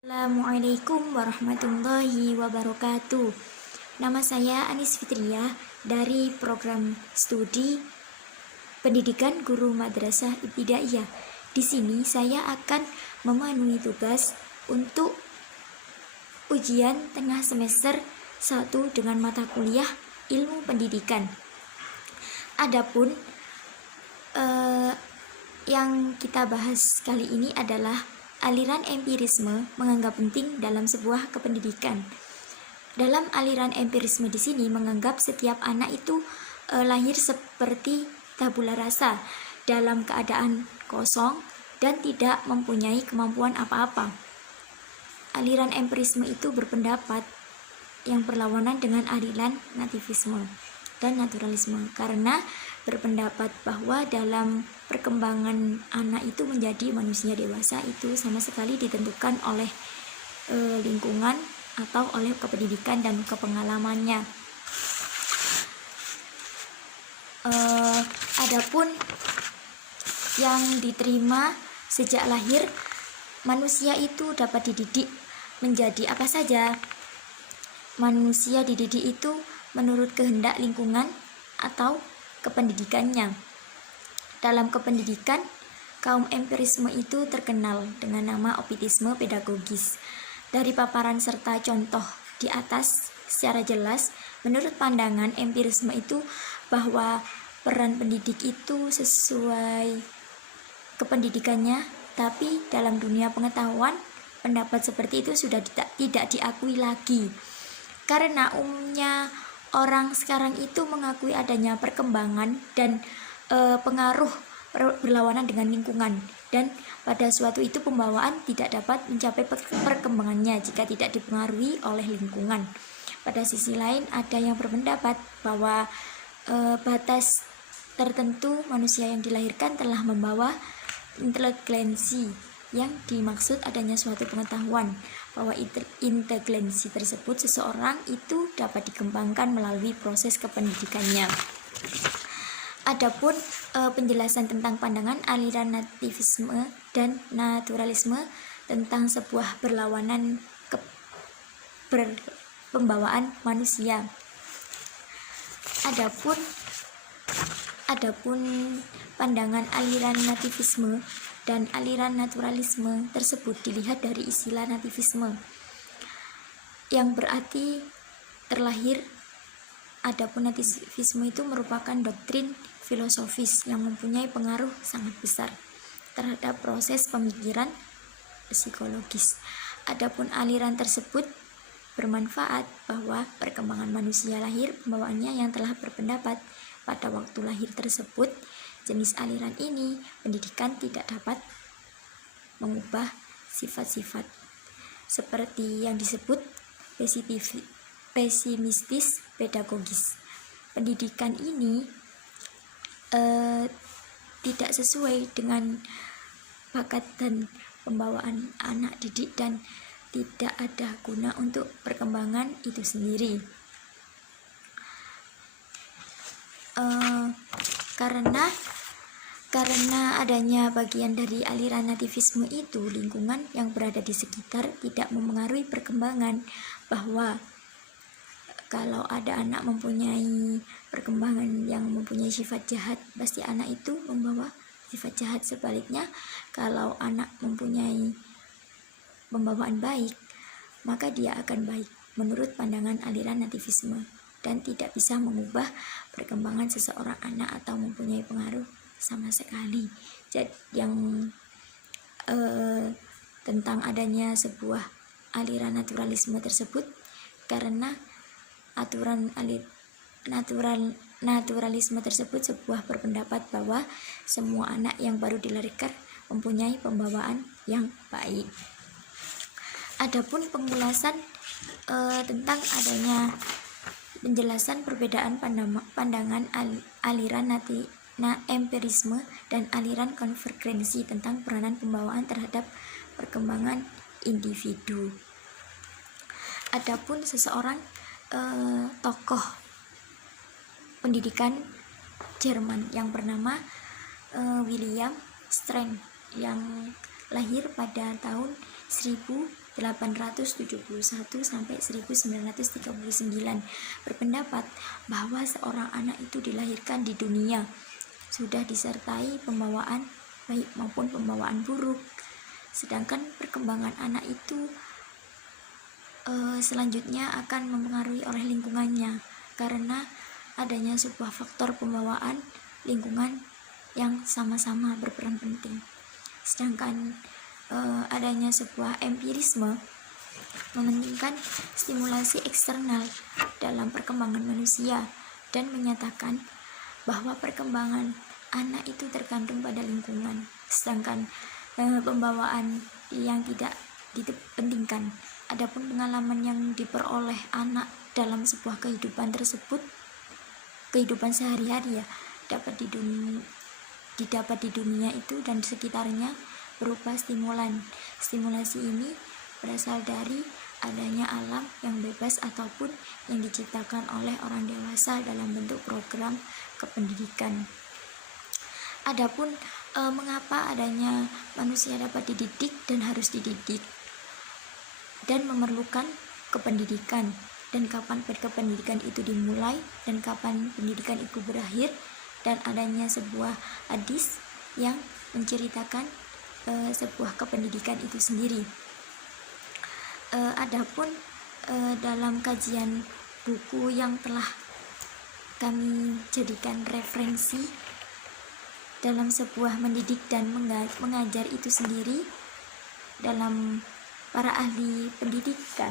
Assalamualaikum warahmatullahi wabarakatuh. Nama saya Anis Fitriah dari program studi Pendidikan Guru Madrasah Ibtidaiyah. Di sini saya akan memenuhi tugas untuk ujian tengah semester 1 dengan mata kuliah Ilmu Pendidikan. Adapun yang kita bahas kali ini adalah aliran empirisme menganggap penting dalam sebuah kependidikan. Dalam aliran empirisme di sini menganggap setiap anak itu lahir seperti tabula rasa, dalam keadaan kosong dan tidak mempunyai kemampuan apa-apa. Aliran empirisme itu berpendapat yang berlawanan dengan aliran nativisme dan naturalisme, karena berpendapat bahwa dalam perkembangan anak itu menjadi manusia dewasa itu sama sekali ditentukan oleh lingkungan atau oleh kependidikan dan kepengalamannya. Adapun yang diterima sejak lahir, manusia itu dapat dididik menjadi apa saja. Manusia dididik itu menurut kehendak lingkungan atau kependidikannya. Dalam kependidikan, kaum empirisme itu terkenal dengan nama opitisme pedagogis. Dari paparan serta contoh di atas secara jelas, menurut pandangan empirisme itu bahwa peran pendidik itu sesuai kependidikannya, tapi dalam dunia pengetahuan, pendapat seperti itu sudah tidak diakui lagi. Karena umumnya orang sekarang itu mengakui adanya perkembangan dan pengaruh berlawanan dengan lingkungan, dan pada suatu itu pembawaan tidak dapat mencapai perkembangannya jika tidak dipengaruhi oleh lingkungan. Pada sisi lain, ada yang berpendapat bahwa batas tertentu manusia yang dilahirkan telah membawa inteligensi. Yang dimaksud adanya suatu pengetahuan bahwa inteligensi tersebut seseorang itu dapat dikembangkan melalui proses kependidikannya. Adapun penjelasan tentang pandangan aliran nativisme dan naturalisme tentang sebuah berlawanan pembawaan manusia. Adapun pandangan aliran nativisme dan aliran naturalisme tersebut dilihat dari istilah nativisme, yang berarti terlahir. Adapun nativisme itu merupakan doktrin filosofis yang mempunyai pengaruh sangat besar terhadap proses pemikiran psikologis. Adapun aliran tersebut bermanfaat bahwa perkembangan manusia lahir pembawaannya yang telah berpendapat pada waktu lahir tersebut. Jenis aliran ini, pendidikan tidak dapat mengubah sifat-sifat seperti yang disebut pesimistis pedagogis. Pendidikan ini tidak sesuai dengan bakat dan pembawaan anak didik dan tidak ada guna untuk perkembangan itu sendiri. Karena adanya bagian dari aliran nativisme itu, lingkungan yang berada di sekitar tidak memengaruhi perkembangan, bahwa kalau ada anak mempunyai perkembangan yang mempunyai sifat jahat, pasti anak itu membawa sifat jahat. Sebaliknya, kalau anak mempunyai pembawaan baik, maka dia akan baik menurut pandangan aliran nativisme dan tidak bisa mengubah perkembangan seseorang anak atau mempunyai pengaruh sama sekali. Jadi yang tentang adanya sebuah aliran naturalisme tersebut, karena naturalisme tersebut sebuah berpendapat bahwa semua anak yang baru dilahirkan mempunyai pembawaan yang baik. Adapun pengulasan tentang adanya penjelasan perbedaan pandangan aliran empirisme dan aliran konvergensi tentang peranan pembawaan terhadap perkembangan individu. Adapun seseorang tokoh pendidikan Jerman yang bernama William Strauss yang lahir pada tahun 1871 sampai 1939 berpendapat bahwa seorang anak itu dilahirkan di dunia sudah disertai pembawaan baik maupun pembawaan buruk. Sedangkan perkembangan anak itu selanjutnya akan mempengaruhi oleh lingkungannya, karena adanya sebuah faktor pembawaan lingkungan yang sama-sama berperan penting. Sedangkan adanya sebuah empirisme mementingkan stimulasi eksternal dalam perkembangan manusia dan menyatakan bahwa perkembangan anak itu tergantung pada lingkungan, sedangkan pembawaan yang tidak dipentingkan. Adapun pengalaman yang diperoleh anak dalam sebuah kehidupan tersebut, kehidupan sehari-hari ya, didapat di dunia itu dan sekitarnya berupa stimulan. Stimulasi ini berasal dari adanya alam yang bebas ataupun yang diciptakan oleh orang dewasa dalam bentuk program kependidikan. Adapun mengapa adanya manusia dapat dididik dan harus dididik dan memerlukan kependidikan, dan kapan kependidikan itu dimulai dan kapan pendidikan itu berakhir, dan adanya sebuah hadis yang menceritakan sebuah kependidikan itu sendiri. Adapun dalam kajian buku yang telah kami jadikan referensi dalam sebuah mendidik dan mengajar itu sendiri, dalam para ahli pendidikan,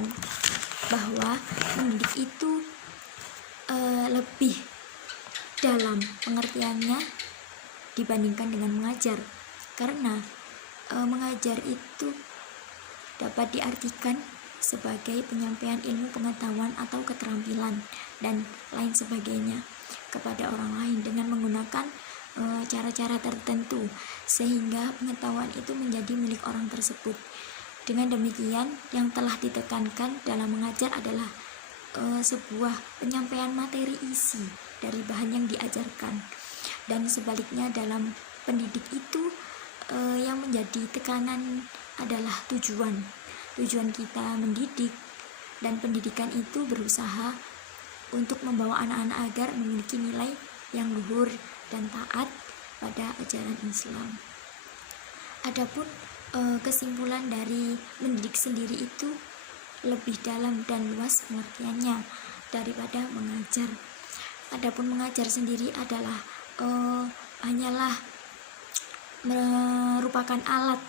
bahwa mendidik itu lebih dalam pengertiannya dibandingkan dengan mengajar, karena mengajar itu dapat diartikan sebagai penyampaian ilmu pengetahuan atau keterampilan dan lain sebagainya kepada orang lain dengan menggunakan cara-cara tertentu sehingga pengetahuan itu menjadi milik orang tersebut. Dengan demikian, yang telah ditekankan dalam mengajar adalah sebuah penyampaian materi isi dari bahan yang diajarkan, dan sebaliknya dalam pendidik itu yang menjadi tekanan adalah tujuan kita mendidik, dan pendidikan itu berusaha untuk membawa anak-anak agar memiliki nilai yang luhur dan taat pada ajaran Islam. Adapun kesimpulan dari mendidik sendiri itu lebih dalam dan luas pengertiannya daripada mengajar. Adapun mengajar sendiri adalah hanyalah merupakan alat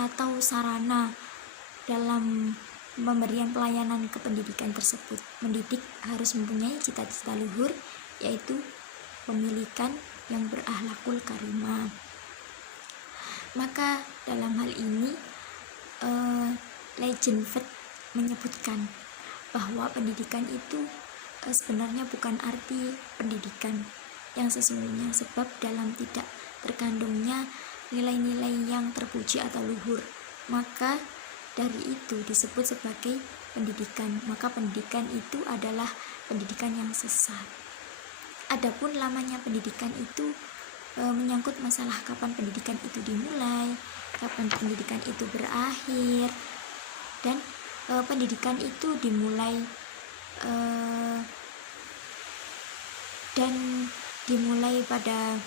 atau sarana dalam pemberian pelayanan kependidikan tersebut. Mendidik harus mempunyai cita-cita luhur, yaitu pemilikan yang berakhlakul karimah. Maka dalam hal ini Legend Vet menyebutkan bahwa pendidikan itu sebenarnya bukan arti pendidikan yang sesungguhnya, sebab dalam tidak terkandungnya nilai-nilai yang terpuji atau luhur, maka dari itu disebut sebagai pendidikan. Maka pendidikan itu adalah pendidikan yang sesat. Adapun lamanya pendidikan itu menyangkut masalah kapan pendidikan itu dimulai, kapan pendidikan itu berakhir, dan pendidikan itu dimulai pada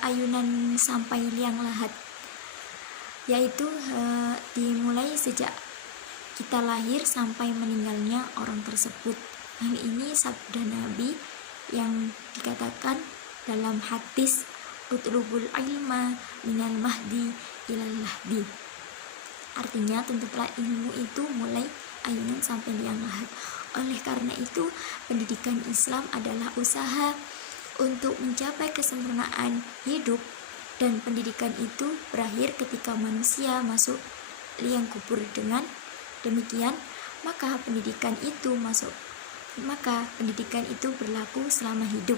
ayunan sampai liang lahat, yaitu dimulai sejak kita lahir sampai meninggalnya orang tersebut. Hal ini sabda Nabi yang dikatakan dalam hadis utlubul ilma minal mahdi ilal lahdi. Artinya, tuntutlah ilmu itu mulai ayunan sampai liang lahat. Oleh karena itu, pendidikan Islam adalah usaha untuk mencapai kesempurnaan hidup, dan pendidikan itu berakhir ketika manusia masuk liang kubur. Dengan demikian, maka pendidikan itu berlaku selama hidup,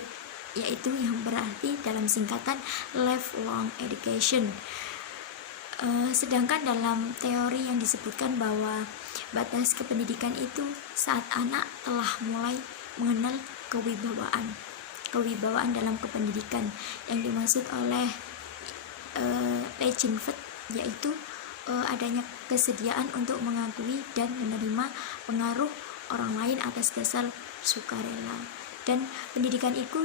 yaitu yang berarti dalam singkatan lifelong education. Sedangkan dalam teori yang disebutkan bahwa batas kependidikan itu saat anak telah mulai mengenal kewibawaan. kewibawaan dalam kependidikan. Yang dimaksud oleh Lejeunfeld yaitu adanya kesediaan untuk mengakui dan menerima pengaruh orang lain atas dasar sukarela. Dan pendidikan itu,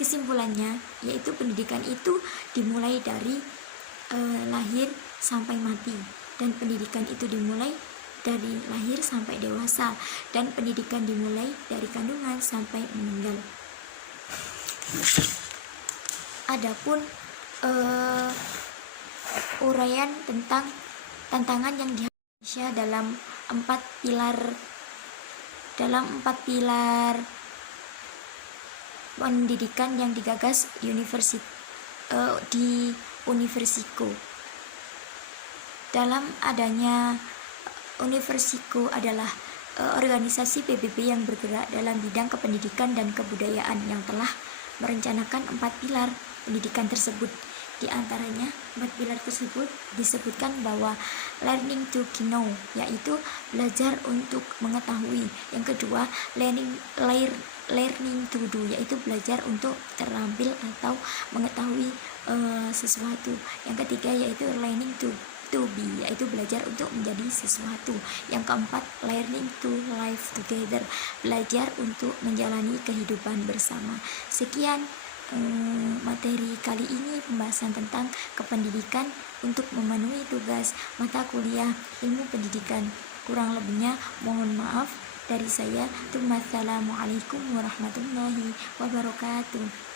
kesimpulannya yaitu pendidikan itu dimulai dari lahir sampai mati, dan pendidikan itu dimulai dari lahir sampai dewasa, dan pendidikan dimulai dari kandungan sampai meninggal. Adapun uraian tentang tantangan yang dihadapi Indonesia dalam empat pilar pendidikan yang digagas di Universiko. Dalam adanya Universiko adalah organisasi PBB yang bergerak dalam bidang kependidikan dan kebudayaan yang telah merencanakan 4 pilar pendidikan tersebut. Di antaranya 4 pilar tersebut disebutkan bahwa learning to know, yaitu belajar untuk mengetahui. Yang kedua, learning to do, yaitu belajar untuk terampil atau mengetahui sesuatu. Yang ketiga yaitu learning to be, yaitu belajar untuk menjadi sesuatu. Yang keempat, learning to live together, belajar untuk menjalani kehidupan bersama. Sekian materi kali ini, pembahasan tentang kependidikan untuk memenuhi tugas mata kuliah ilmu pendidikan. Kurang lebihnya mohon maaf dari saya. Wassalamualaikum warahmatullahi wabarakatuh.